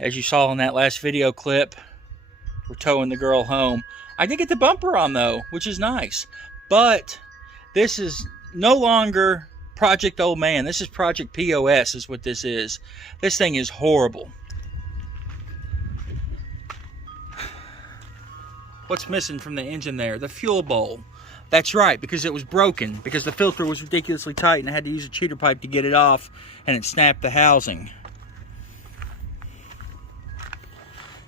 as you saw in that last video clip, we're towing the girl home. I did get the bumper on though, which is nice. But this is no longer Project Old Man. This is Project POS is what this is. This thing is horrible. What's missing from the engine there? The fuel bowl. That's right, because it was broken. Because the filter was ridiculously tight and I had to use a cheater pipe to get it off, and it snapped the housing.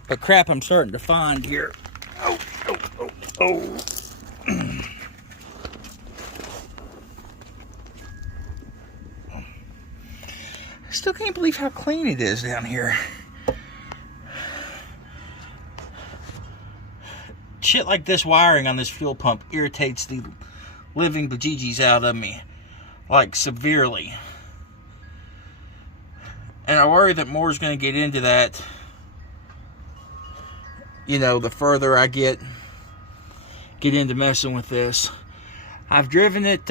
But crap, I'm starting to find here. Oh. I still can't believe how clean it is down here. Shit like this wiring on this fuel pump irritates the living bejeebies out of me, like severely. And I worry that more is going to get into that, you know, the further I get into messing with this. I've driven it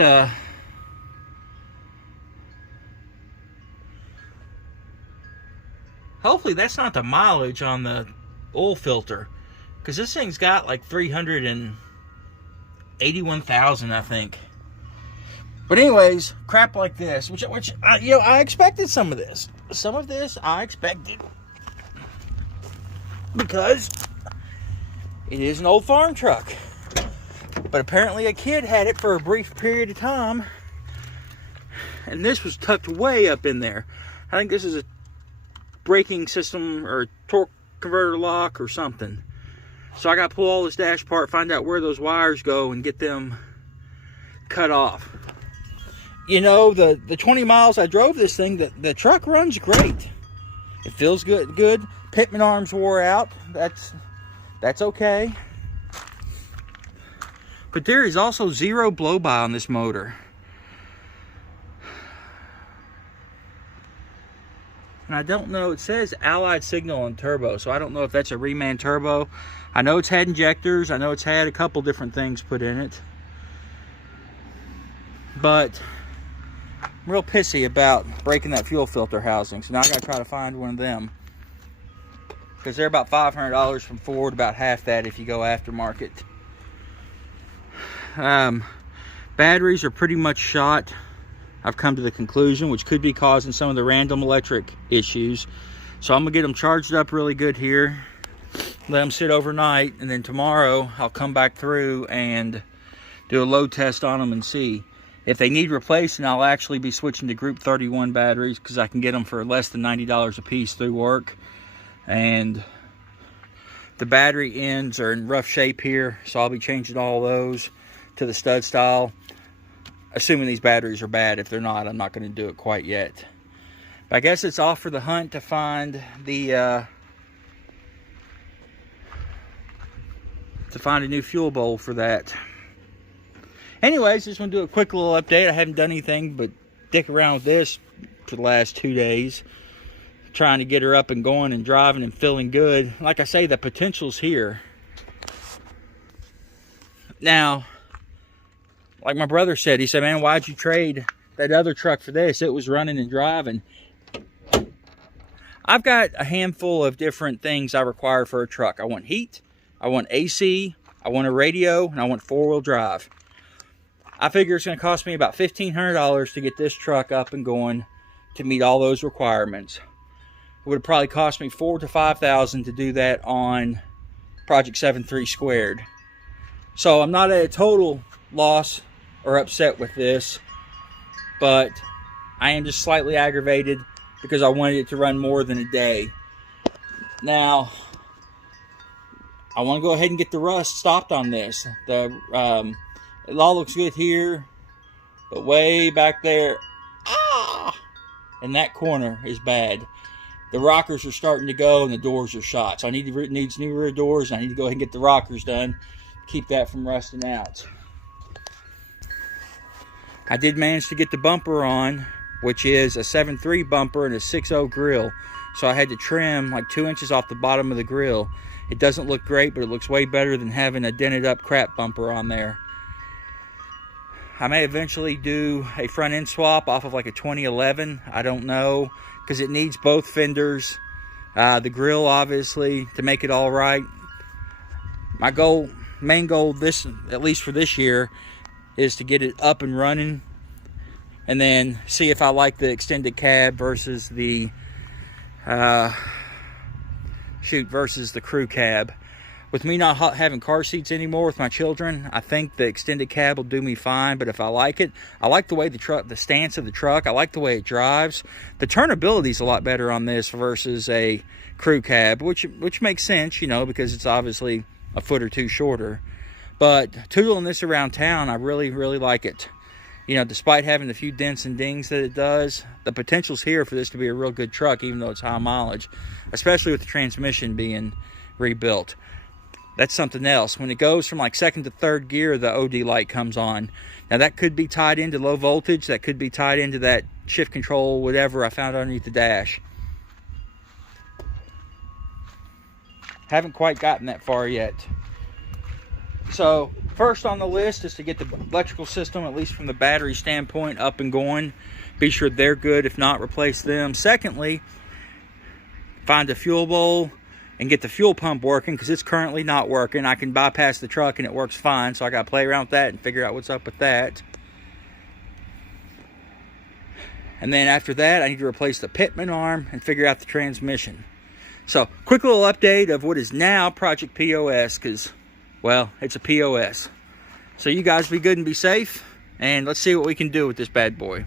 hopefully that's not the mileage on the oil filter, because this thing's got like 381,000, I think. But anyways, crap like this, which you know, I expected some of this. Some of this I expected, because it is an old farm truck. But apparently a kid had it for a brief period of time, and this was tucked way up in there. I think this is a braking system or torque converter lock or something. So I got to pull all this dash apart, find out where those wires go, and get them cut off. You know, the 20 miles I drove this thing, the truck runs great. It feels good. Pitman arms wore out. That's okay. But there is also zero blow-by on this motor. And I don't know, it says Allied Signal and Turbo, so I don't know if that's a reman turbo. I know it's had injectors. I know it's had a couple different things put in it. But I'm real pissy about breaking that fuel filter housing. So now I gotta try to find one of them, because they're about $500 from Ford, about half that if you go aftermarket. Batteries are pretty much shot, I've come to the conclusion, which could be causing some of the random electric issues. So I'm gonna get them charged up really good here, let them sit overnight, and then tomorrow I'll come back through and do a load test on them and see. If they need replacing, I'll actually be switching to Group 31 batteries, because I can get them for less than $90 a piece through work. And the battery ends are in rough shape here, so I'll be changing all those to the stud style, assuming these batteries are bad. If they're not, I'm not going to do it quite yet. But I guess it's off for the hunt to find the a new fuel bowl for that. Anyways, just want to do a quick little update. I haven't done anything but dick around with this for the last 2 days, trying to get her up and going and driving and feeling good. Like I say, the potential's here. Now, like my brother said, he said, man, why'd you trade that other truck for this? It was running and driving. I've got a handful of different things I require for a truck. I want heat, I want AC, I want a radio, and I want four-wheel drive. I figure it's going to cost me about $1,500 to get this truck up and going to meet all those requirements. It would have probably cost me $4,000 to $5,000 to do that on Project 7.3 squared. So I'm not at a total loss or upset with this, but I am just slightly aggravated because I wanted it to run more than a day. Now, I want to go ahead and get the rust stopped on this. It all looks good here, but way back there, in that corner is bad. The rockers are starting to go and the doors are shot. So I needs new rear doors, and I need to go ahead and get the rockers done. Keep that from rusting out. I did manage to get the bumper on, which is a 7.3 bumper and a 6.0 grill. So I had to trim like 2 inches off the bottom of the grill. It doesn't look great, but it looks way better than having a dented up crap bumper on there. I may eventually do a front end swap off of like a 2011. I don't know, because it needs both fenders The grill, obviously, to make it all right. My main goal, at least for this year, is to get it up and running, and then see if I like the extended cab versus the versus the crew cab. With me not having car seats anymore with my children, I think the extended cab will do me fine. But if I like it, I like the way the stance of the truck. I like the way it drives. The turnability is a lot better on this versus a crew cab, which makes sense, you know, because it's obviously a foot or two shorter. But tootling this around town, I really, really like it. You know, despite having the few dents and dings that it does, the potential's here for this to be a real good truck, even though it's high mileage, especially with the transmission being rebuilt. That's something else. When it goes from like second to third gear, the OD light comes on. Now that could be tied into low voltage. That could be tied into that shift control, whatever I found underneath the dash. Haven't quite gotten that far yet. So first on the list is to get the electrical system, at least from the battery standpoint, up and going. Be sure they're good. If not, replace them. Secondly, find a fuel bowl and get the fuel pump working, because it's currently not working. I can bypass the truck and it works fine, so I got to play around with that and figure out what's up with that. And then after that, I need to replace the pitman arm and figure out the transmission. So, quick little update of what is now Project POS, because, well, it's a POS. So you guys be good and be safe, and let's see what we can do with this bad boy.